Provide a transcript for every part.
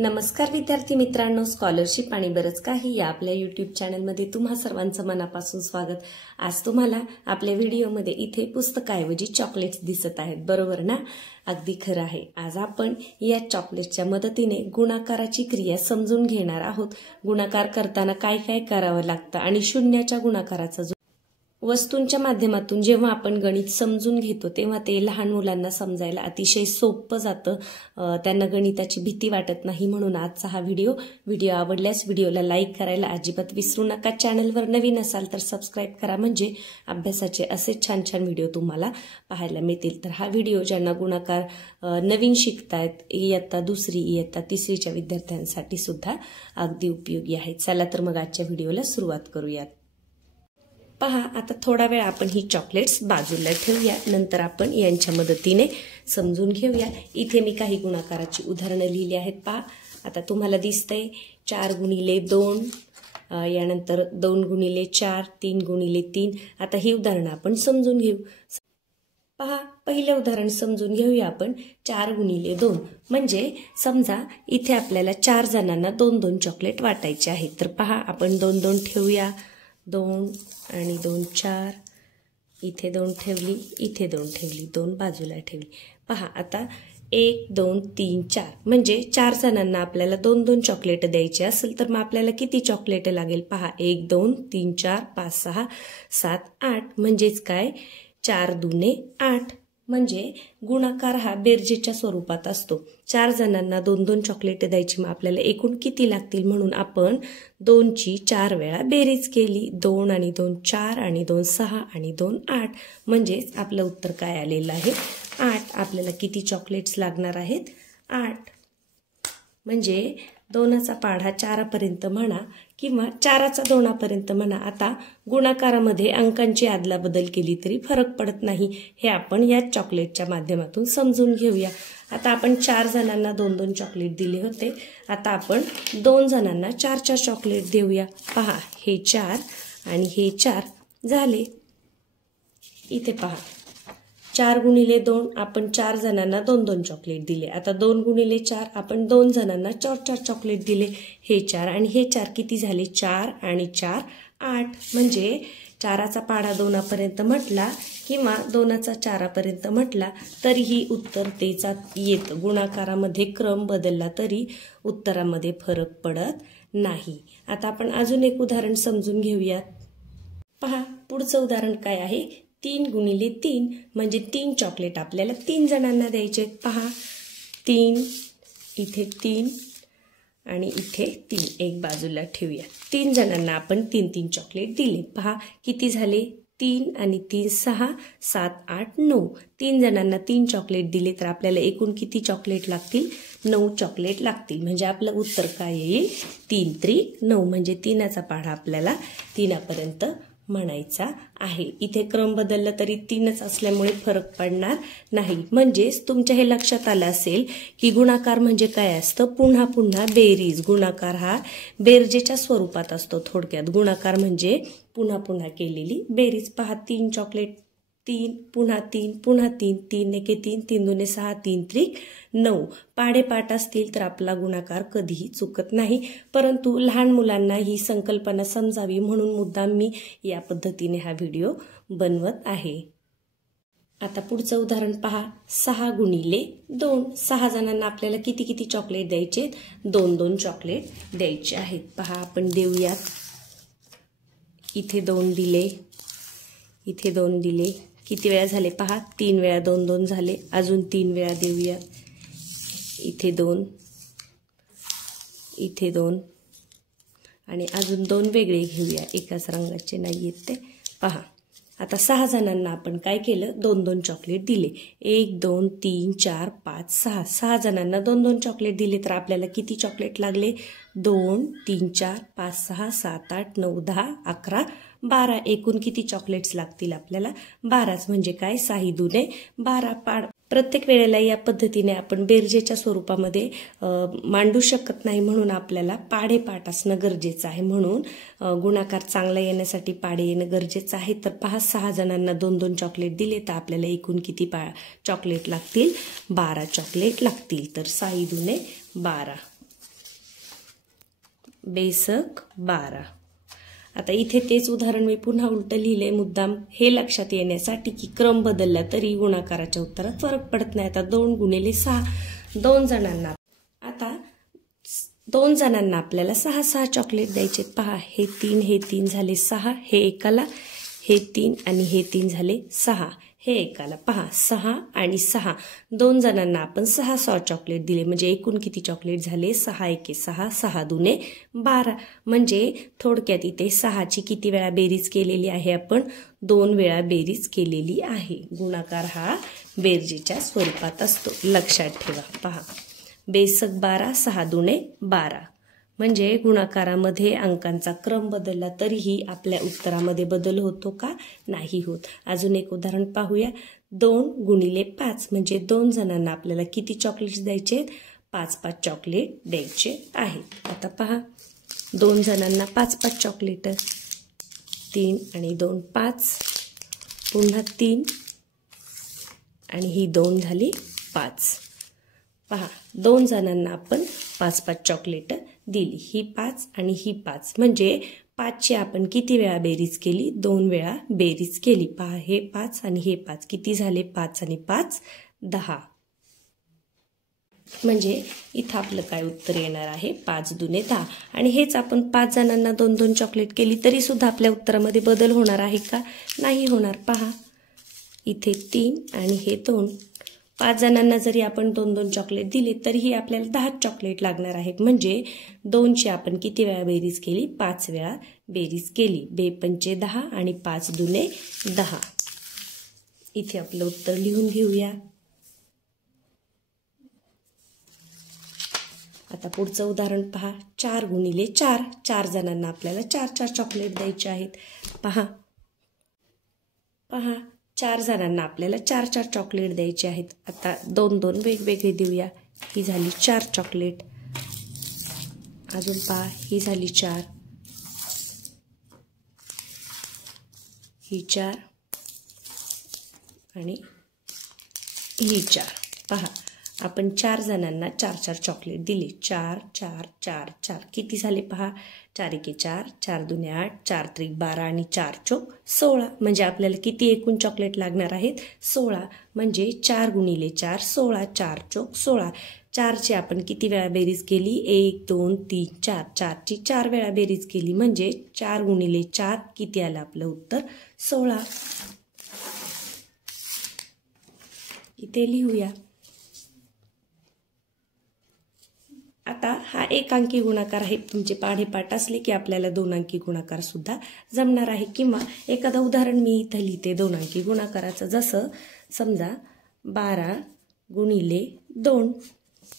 नमस्कार विद्यार्थी मित्रांनो, स्कॉलरशिप आणि बरंच काही या आपल्या YouTube चॅनलमध्ये तुम्हा सर्वांचं मनापासून स्वागत। आज तुम्हाला आपल्या व्हिडिओमध्ये इथे पुस्तकाऐवजी चॉकलेट्स दिसत आहेत, बरोबर ना? अगदी खरं आहे। आज आपण या चॉकलेटच्या मदतीने गुणाकाराची क्रिया समजून घेणार आहोत। गुणाकार करताना काय काय करावं लागतं आणि शून्याच्या गुणाकाराचा वस्तूंच्या माध्यमातून जेव्हा आपण गणित समजून घेतो तेव्हा ते लहान मुलांना समजायला अतिशय सोपं जातं, त्यांना गणिताची भीती वाटत नाही। म्हणून आजचा हा व्हिडिओ आवडल्यास व्हिडिओला लाईक करायला अजिबात विसरू नका। चॅनलवर नवीन असाल तर सबस्क्राइब करा, म्हणजे अभ्यासाचे असे छान छान व्हिडिओ तुम्हाला पाहायला मिळतील। तर हा व्हिडिओ ज्यांना गुणाकार नवीन शिकतायत, इयत्ता दुसरी इयत्ता तिसरीच्या विद्यार्थ्यांसाठी सुद्धा अगदी उपयोगी आहे। चला तर मग आजच्या व्हिडिओला सुरुवात करूयात। पहा, आता थोडा वेळ आपण ही चॉकलेट्स बाजूला ठेवूया, नंतर आपण यांच्या मदतीने समजून घेऊया। इथे मी काही गुणाकाराची उदाहरणं लिहिली आहेत। पहा, आता तुम्हाला दिसतंय 4 गुणिले 2, यानंतर 2 गुणिले 4, 3 गुणिले 3। आता ही उदाहरणं आपण समजून घेऊ। पहा, पहिले उदाहरण समजून घेऊया आपण। 4 गुणिले 2 म्हणजे समजा इथे आपल्याला 4 जणांना 2-2 चॉकलेट वाटायचे आहेत। तर पहा, आपण 2-2 ठेवूया, 2 आणि 2 4, इथे 2 ठेवली, इथे 2 ठेवली, 2 बाजूला ठेवली। पहा, आता 1 2 3 4 म्हणजे 4 जणांना आपल्याला 2-2 चॉकलेट द्यायचे असेल तर मग आपल्याला किती चॉकलेट लागेल? पहा, 1 2 3 4 5 6 7 8 म्हणजेच काय, 4 दुने 8। म्हणजे गुणाकार हा बेरजेच्या स्वरूपात असतो। 4 जणांना 2-2 चॉकलेट द्यायची, मग आपल्याला एकूण किती लागतील? म्हणून आपण 2 ची 4 वेळा बेरीज केली। 2 आणि 2 4 आणि 2 6 आणि 2 8 म्हणजेच आपलं उत्तर काय आलेलं आहे? 8। आपल्याला किती चॉकलेट्स लागणार आहेत? 8। म्हणजे 2चा पाढा 4 पर्यंत म्हणा किंवा 4चा 2 पर्यंत म्हणा। आता गुणाकारामध्ये अंकांची अदलाबदल केली तरी फरक पडत नाही, हे आपण या चॉकलेटच्या माध्यमातून समजून घेऊया। आता आपण 4 जणांना 2-2 चॉकलेट दिले होते, आता आपण 2 जणांना 4-4 चॉकलेट देऊया। पहा, हे 4 आणि हे 4 झाले। इथे पहा, 4 गुणिले 2 आपण 4 जणांना 2-2 चॉकलेट दिले। आता 2 गुणिले 4 आपण 2 जणांना 4-4 चॉकलेट दिले। हे 4 आणि हे 4 किती झाले? 4 आणि 4 8। म्हणजे 4चा पाढा 2 पर्यंत म्हटला किंवा 2चा 4 पर्यंत म्हटला तरीही उत्तर तेच येतं। गुणाकारामध्ये क्रम बदलला तरी उत्तरामध्ये फरक पडत नाही। आता आपण अजून एक उदाहरण समजून घेऊयात। पहा, पुढचं उदाहरण काय आहे? 3 गुणिले 3 म्हणजे 3 चॉकलेट आपल्याला 3 जणांना द्यायचे। पहा, 3, इथे 3 आणि इथे 3, एक बाजूला ठेवूया। 3 जणांना आपण 3-3 चॉकलेट दिले। पहा, किती झाले? 3 आणि 3 6 7 8 9। 3 जणांना 3 चॉकलेट दिले तर आपल्याला एकूण किती चॉकलेट लागतील? 9 चॉकलेट लागतील। म्हणजे आपलं उत्तर काय येईल? 3 3 9। म्हणजे 3चा पाढा आपल्याला 3 पर्यंत म्हणायचा आहे। इथे क्रम बदलला तरी 3च असल्यामुळे फरक पडणार नाही। म्हणजेच तुमच्या हे लक्षात आलं असेल की गुणाकार म्हणजे काय असतं? पुन्हा पुन्हा बेरीज। गुणाकार हा बेरजेच्या स्वरूपात असतो। थोडक्यात गुणाकार म्हणजे पुन्हा पुन्हा केलेली बेरीज। पहा, 3 चॉकलेट, 3 पुन्हा 3 पुन्हा 3, 3 एके 3, 3 दुने 6, 3 त्रिक 9। पाढेपाठ असतील तर आपला गुणाकार कधीही चुकत नाही, परंतु लहान मुलांना ही संकल्पना समजावी म्हणून मुद्दाम मी या पद्धतीने हा व्हिडिओ बनवत आहे। आता पुढचं उदाहरण पहा, 6 गुणिले 2। 6 जणांना आपल्याला किती किती चॉकलेट द्यायचे? 2-2 चॉकलेट द्यायचे आहेत। पहा, आपण देऊयात। इथे 2 दिले, इथे 2 दिले। किती वेळा झाले? पहा, 3 वेळा 2-2 झाले। अजून 3 वेळा देऊया। इथे 2, इथे 2 आणि अजून 2 वेगळे घेऊया, एकाच रंगाचे नाही आहेत ते। पहा, आता 6 जणांना आपण काय केलं? 2-2 चॉकलेट दिले। 1 2 3 4 5 6। 6 जणांना 2-2 चॉकलेट दिले तर आपल्याला किती चॉकलेट लागले? 2 3 4 5 6 7 8 9 10 11 12। एकूण किती चॉकलेट्स लागतील आपल्याला? 12च। म्हणजे काय, 6 दुने 12। प्रत्येक वेळेला या पद्धतीने आपण बेरजेच्या स्वरूपामध्ये मांडू शकत नाही, म्हणून आपल्याला पाढेपाठ असणं गरजेचं आहे। म्हणून गुणाकार चांगला येण्यासाठी पाढे येणं गरजेचं आहे। तर पहा, 6 जणांना 2-2 चॉकलेट दिले तर आपल्याला एकूण किती चॉकलेट लागतील? 12 चॉकलेट लागतील। तर 6 दुने 12। बेसक 12. आता इथे तेच उदाहरण मी पुन्हा उलट लिहिले मुद्दाम हे लक्षात येण्यासाठी की क्रम बदलला तरी गुणाकाराच्या उत्तरात फरक पडत नाही. आता 2 गुणिले 6 2 जणांना आपल्याला 6 चॉकलेट द्यायचे. पहा हे 3 झाले 6, हे एकाला, हे 3 आणि हे 3 झाले 6, हे एकाला. पहा 6 आणि 6 2 जणांना आपण 6 चॉकलेट दिले म्हणजे एकूण किती चॉकलेट झाले? 6 एके 6, 6 दुने 12. म्हणजे थोडक्यात इथे 6ची किती वेळा बेरीज केलेली आहे? आपण 2 वेळा बेरीज केलेली आहे. गुणाकार हा बेरजेच्या स्वरूपात असतो, लक्षात ठेवा. पहा बेसक 12 6 दुने 12. म्हणजे गुणाकारामध्ये अंकांचा क्रम बदलला तरीही आपल्या उत्तरामध्ये बदल होतो का? नाही होत. अजून एक उदाहरण पाहूया. 2 गुणिले 5 म्हणजे 2 जणांना आपल्याला किती चॉकलेट्स द्यायचे? 5 चॉकलेट द्यायचे आहेत. आता पहा 2 जणांना 5 चॉकलेट, 3 आणि 2 5, पुन्हा 3 आणि ही 2 झाली 5. पहा 2 जणांना आपण 5 चॉकलेट दिली, ही 5 आणि ही 5 म्हणजे 5ची आपण किती वेळा बेरीज केली? 2 वेळा बेरीज केली. पहा हे 5 आणि हे 5 किती झाले? 5 आणि 5 10. म्हणजे इथं आपलं काय उत्तर येणार आहे? 5 दुने 10. आणि हेच आपण 5 जणांना 2-2 चॉकलेट केली तरी सुद्धा आपल्या उत्तरामध्ये बदल होणार आहे का? नाही होणार. पहा इथे 3 आणि हे 2, 5 जणांना जरी आपण 2-2 चॉकलेट दिले तरीही आपल्याला 10 चॉकलेट लागणार आहेत. म्हणजे 2ची आपण किती वेळा बेरीज केली? 5 वेळा बेरीज केली. 2×5 = 10 आणि 5 दुने 10. इथे आपलं उत्तर लिहून घेऊया. आता पुढचं उदाहरण पहा. 4 गुणिले 4 4 जणांना आपल्याला 4 चॉकलेट द्यायचे आहेत. पहा 4 जणांना आपल्याला 4 चॉकलेट द्यायचे आहेत. आता 2-2 वेगवेगळे देऊया. ही झाली 4 चॉकलेट. अजून पहा ही झाली 4, ही 4 आणि ही 4. पहा आपण 4 जणांना 4 चॉकलेट दिले. 4 4 4 4 किती झाले? पहा 4 एके 4, 4 दुने 8, 4 त्रिक 12 आणि 4 चोक 16. म्हणजे आपल्याला किती एकूण चॉकलेट लागणार आहेत? 16. म्हणजे 4 गुणिले 4 16, 4 चोक 16. 4ची आपण किती वेळा बेरीज केली? 1 2 3 4. 4ची 4 वेळा बेरीज केली म्हणजे 4 गुणिले 4 किती आलं आपलं उत्तर? 16. इथे लिहूया. आता हा 1 अंकी गुणाकार आहे. तुमचे पाढेपाठ असले की आपल्याला 2 अंकी गुणाकार सुद्धा जमणार आहे. किंवा एखादं उदाहरण मी इथं लिहिते 2 अंकी गुणाकाराचं. जसं समजा 12 गुणिले 2.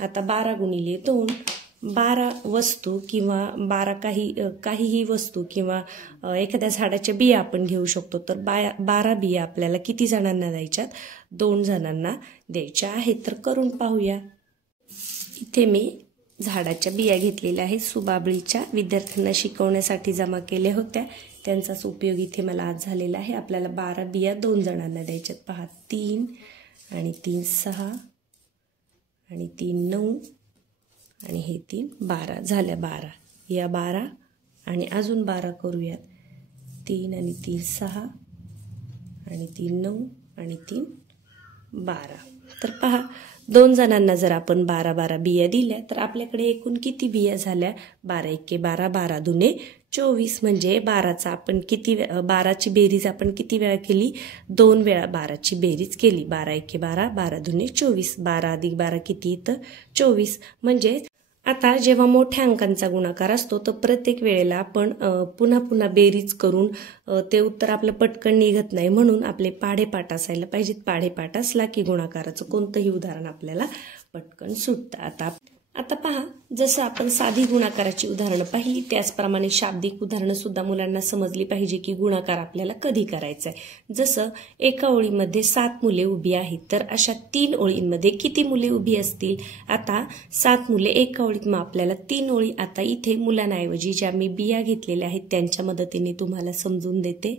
आता 12 गुणिले 2, 12 वस्तू किंवा 12 काहीही वस्तू किंवा एखाद्या झाडाच्या बिया आपण घेऊ शकतो. तर 12 बिया आपल्याला किती जणांना द्यायच्यात? 2 जणांना द्यायच्या आहेत. तर करून पाहूया. इथे मी झाडाच्या बिया घेतलेल्या आहेत. सुबाबळीच्या विद्यार्थ्यांना शिकवण्यासाठी जमा केल्या होत्या. त्यांचाच उपयोग इथे मला आज झालेला आहे. आपल्याला 12 बिया 2 जणांना द्यायच्यात. पहा 3 आणि 3 6 आणि 3 9 आणि हे 3 12 झाल्या 12. या 12 आणि अजून 12 करूयात. 3 आणि 3 6 आणि 3 9 आणि 3 12. तर पहा 2 जणांना जर आपण 12 बिया दिल्या तर आपल्याकडे एकूण किती बिया झाल्या? 12 एके 12, 12 दुने 24. म्हणजे 12ची बेरीज आपण किती वेळा केली? 2 वेळा 12ची बेरीज केली. 12 एके 12, 12 दुने 24. 12 अधिक 12 किती येतं? 24. म्हणजे आता जेव्हा मोठ्या अंकांचा गुणाकार असतो तर प्रत्येक वेळेला आपण पुन्हा बेरीज करून ते उत्तर आपलं पटकन निघत नाही. म्हणून आपले पाढेपाठ असायला पाहिजेत. पाढेपाठ असला की गुणाकाराचं कोणतंही उदाहरण आपल्याला पटकन सुटतं. आता पहा, जसं आपण साधी गुणाकाराची उदाहरणं पाहिली त्याचप्रमाणे शाब्दिक उदाहरणं सुद्धा मुलांना समजली पाहिजे की गुणाकार आपल्याला कधी करायचा आहे. जसं एका ओळीमध्ये 7 मुले उभी आहेत तर अशा 3 ओळींमध्ये किती मुले उभी असतील? आता 7 मुले एका ओळीत, मग आपल्याला 3 ओळी. आता इथे मुलांऐवजी ज्या मी बिया घेतलेल्या आहेत त्यांच्या मदतीने तुम्हाला समजून देते.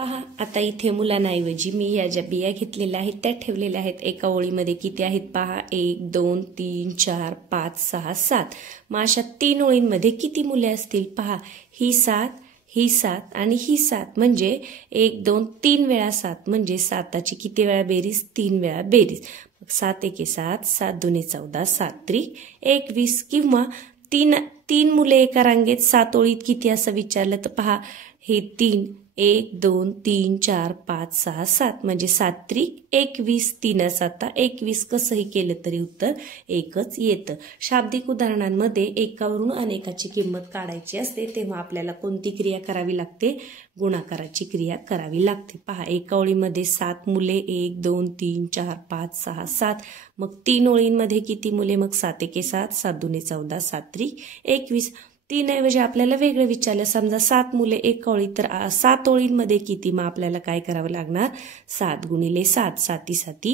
पहा आता इथे मुलांऐवजी मी या ज्या बिया घेतलेल्या आहेत त्या ठेवलेल्या आहेत. एका ओळीमध्ये किती आहेत पहा, 1 2 3 4 5 6 7. मग अशा 3 ओळींमध्ये किती मुले असतील पहा, ही 7 ही 7 आणि ही 7 म्हणजे 1 2 3 वेळा 7 म्हणजे 7ची किती वेळा बेरीज, 3 वेळा बेरीज. 7 1 7 7 2 14 7 3 21 किंवा तीन मुले एका रांगेत 7 ओळीत किती असं विचारलं तर पहा हे 3 1 2 3 4 5 6 7 म्हणजे 7 3 21 3 7 21 कसंही केलं तरी उत्तर एकच येतं. शाब्दिक उदाहरणांमध्ये एकावरून अनेकाची किंमत काढायची असते तेव्हा आपल्याला कोणती क्रिया करावी लागते, गुणाकाराची क्रिया करावी लागते. पहा एका ओळीमध्ये 7 मुले 1 2 3 4 5 6 7. मग 3 ओळींमध्ये किती मुले, मग 7 1 7 7 2 14 7 3 21. 3 ऐवजी आपल्याला वेगळं विचारलं, समजा 7 मुले एका ओळीत तर 7 ओळींमध्ये किती, मग आपल्याला काय करावं लागणार, 7 गुणिले 7 7 7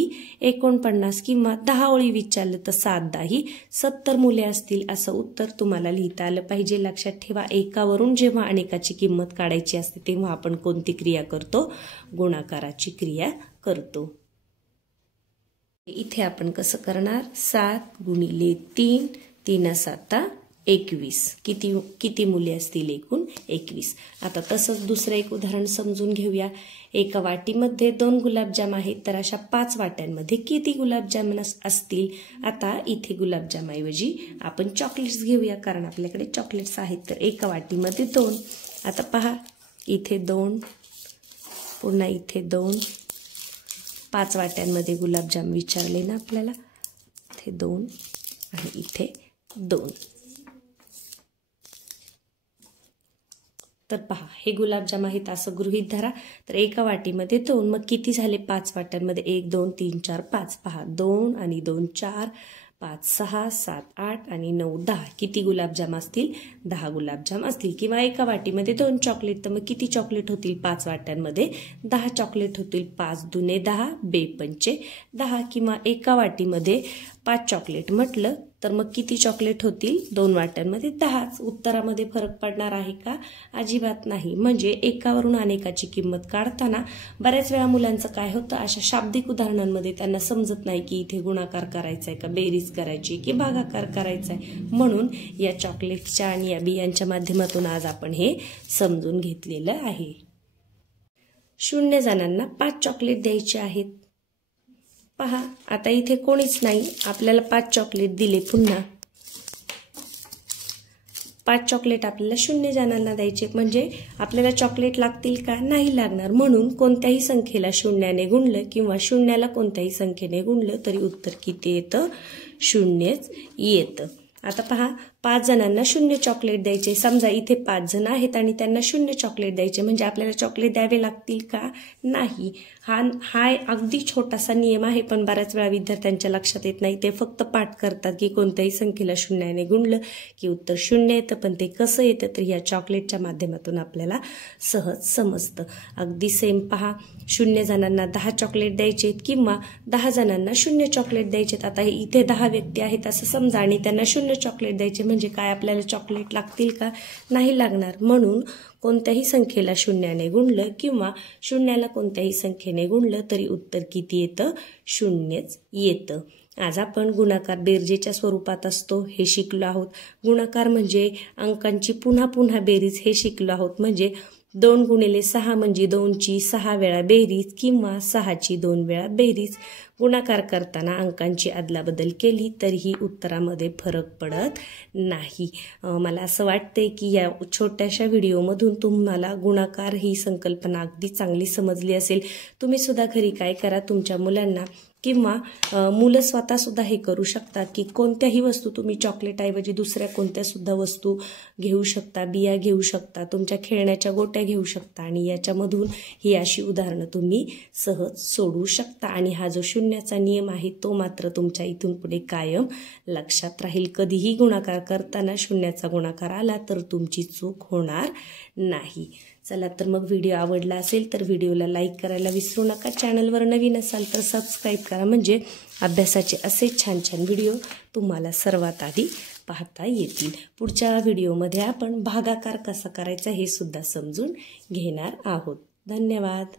49 किंवा 10 ओळी विचारलं तर 7 10 70 मुले असतील असं उत्तर तुम्हाला लिहिता आलं पाहिजे. लक्षात ठेवा एकावरून जेव्हा अनेकाची किंमत काढायची असते तेव्हा आपण कोणती क्रिया करतो, गुणाकाराची क्रिया करतो. इथे आपण कसं करणार, 7 गुणिले 3 3 7 21 किती मुले असतील, एकूण 21. आता तसंच दुसरं एक उदाहरण समजून घेऊया. एका वाटीमध्ये 2 गुलाबजाम आहेत तर अशा 5 वाट्यांमध्ये किती गुलाबजाम असतील. आता इथे गुलाबजामऐवजी आपण चॉकलेट्स घेऊया कारण आपल्याकडे चॉकलेट्स आहेत. तर एका वाटीमध्ये 2. आता पहा इथे 2 पुन्हा इथे 2. 5 वाट्यांमध्ये गुलाबजाम विचारले ना आपल्याला, इथे 2 आणि इथे 2. तर पहा हे गुलाबजाम आहेत असं गृहीत धरा. तर एका वाटीमध्ये 2, मग किती झाले 5 वाट्यांमध्ये, 1 2 3 4 5. पहा 2 आणि 2 4 5 6 7 8 आणि 9 10. किती गुलाबजाम असतील, 10 गुलाबजाम असतील. किंवा एका वाटीमध्ये 2 चॉकलेट तर मग किती चॉकलेट होतील, 5 वाट्यांमध्ये 10 चॉकलेट होतील. 5 दुने 10 बे पंचे 10. किंवा एका वाटीमध्ये 5 चॉकलेट म्हटलं तर मग किती चॉकलेट होतील, 2 वाट्यांमध्ये 10. उत्तरामध्ये फरक पडणार आहे का, अजिबात नाही. म्हणजे एकावरून अनेकाची किंमत काढताना बऱ्याच वेळा मुलांचं काय होतं, अशा शाब्दिक उदाहरणांमध्ये त्यांना समजत नाही की इथे गुणाकार करायचा आहे का, बेरीज करायची की भागाकार करायचा आहे. म्हणून या चॉकलेटच्या आणि या बियांच्या माध्यमातून आज आपण हे समजून घेतलेलं आहे. 0 जणांना 5 चॉकलेट द्यायचे आहेत. पहा आता इथे कोणीच नाही, आपल्याला 5 चॉकलेट दिले. पुन्हा 5 चॉकलेट आपल्याला 0 जणांना द्यायचे म्हणजे आपल्याला चॉकलेट लागतील का, नाही लागणार. म्हणून कोणत्याही संख्येला 0ने गुणलं किंवा 0ला कोणत्याही संख्येने गुणलं तरी उत्तर किती येतं, 0च येतं. आता पहा 5 जणांना 0 चॉकलेट द्यायचे. समजा इथे 5 जण आहेत आणि त्यांना 0 चॉकलेट द्यायचे म्हणजे आपल्याला चॉकलेट द्यावे लागतील का, नाही. हा अगदी छोटासा नियम आहे पण बऱ्याच वेळा विद्यार्थ्यांच्या लक्षात येत नाही. ते फक्त पाठ करतात की कोणत्याही संख्येला 0ने गुणलं की उत्तर 0 येतं. पण ते कसं येतं तर या चॉकलेटच्या माध्यमातून आपल्याला सहज समजतं. अगदी सेम पहा 0 जणांना 10 चॉकलेट द्यायचे किंवा 10 जणांना 0 चॉकलेट द्यायचे. आता इथे 10 व्यक्ती आहेत असं समजा आणि त्यांना 0 चॉकलेट द्यायचे म्हणजे काय, आपल्याला चॉकलेट लागतील का, नाही लागणार. म्हणून कोणत्याही संख्येला 0ने गुणलं किंवा 0ला कोणत्याही संख्येने गुणलं तरी उत्तर किती येतं, 0च येतं. आज आपण गुणाकार बेरजेच्या स्वरूपात असतो हे शिकलो आहोत. गुणाकार म्हणजे अंकांची पुन्हा पुन्हा बेरीज हे शिकलो आहोत. म्हणजे 2 गुणिले 6 म्हणजे 2ची 6 वेळा बेरीज किंवा 6ची 2 वेळा बेरीज. गुणाकार करताना अंकांची अदलाबदल केली तरीही उत्तरामध्ये फरक पडत नाही. मला असं वाटतंय की या छोट्याशा व्हिडिओमधून तुम्हाला गुणाकार ही संकल्पना अगदी चांगली समजली असेल. तुम्ही सुद्धा घरी काय करा, तुमच्या मुलांना किंवा मुलं स्वतः सुद्धा हे करू शकतात की कोणत्याही वस्तू तुम्ही चॉकलेटऐवजी दुसऱ्या कोणत्या सुद्धा वस्तू घेऊ शकता, बिया घेऊ शकता, तुमच्या खेळण्याच्या गोट्या घेऊ शकता आणि याच्यामधून ही अशी उदाहरणं तुम्ही सहज सोडवू शकता. आणि हा जो 0चा नियम आहे तो मात्र तुमच्या इथून पुढे कायम लक्षात राहील. कधीही गुणाकार करताना 0चा गुणाकार आला तर तुमची चूक होणार नाही. चला तर मग व्हिडिओ आवडला असेल तर व्हिडिओला लाईक करायला विसरू नका. चॅनलवर नवीन असाल तर सबस्क्राईब करा म्हणजे अभ्यासाचे असे छान छान व्हिडिओ तुम्हाला सर्वात आधी पाहता येतील. पुढच्या व्हिडिओमध्ये आपण भागाकार कसा करायचा हे सुद्धा समजून घेणार आहोत. धन्यवाद.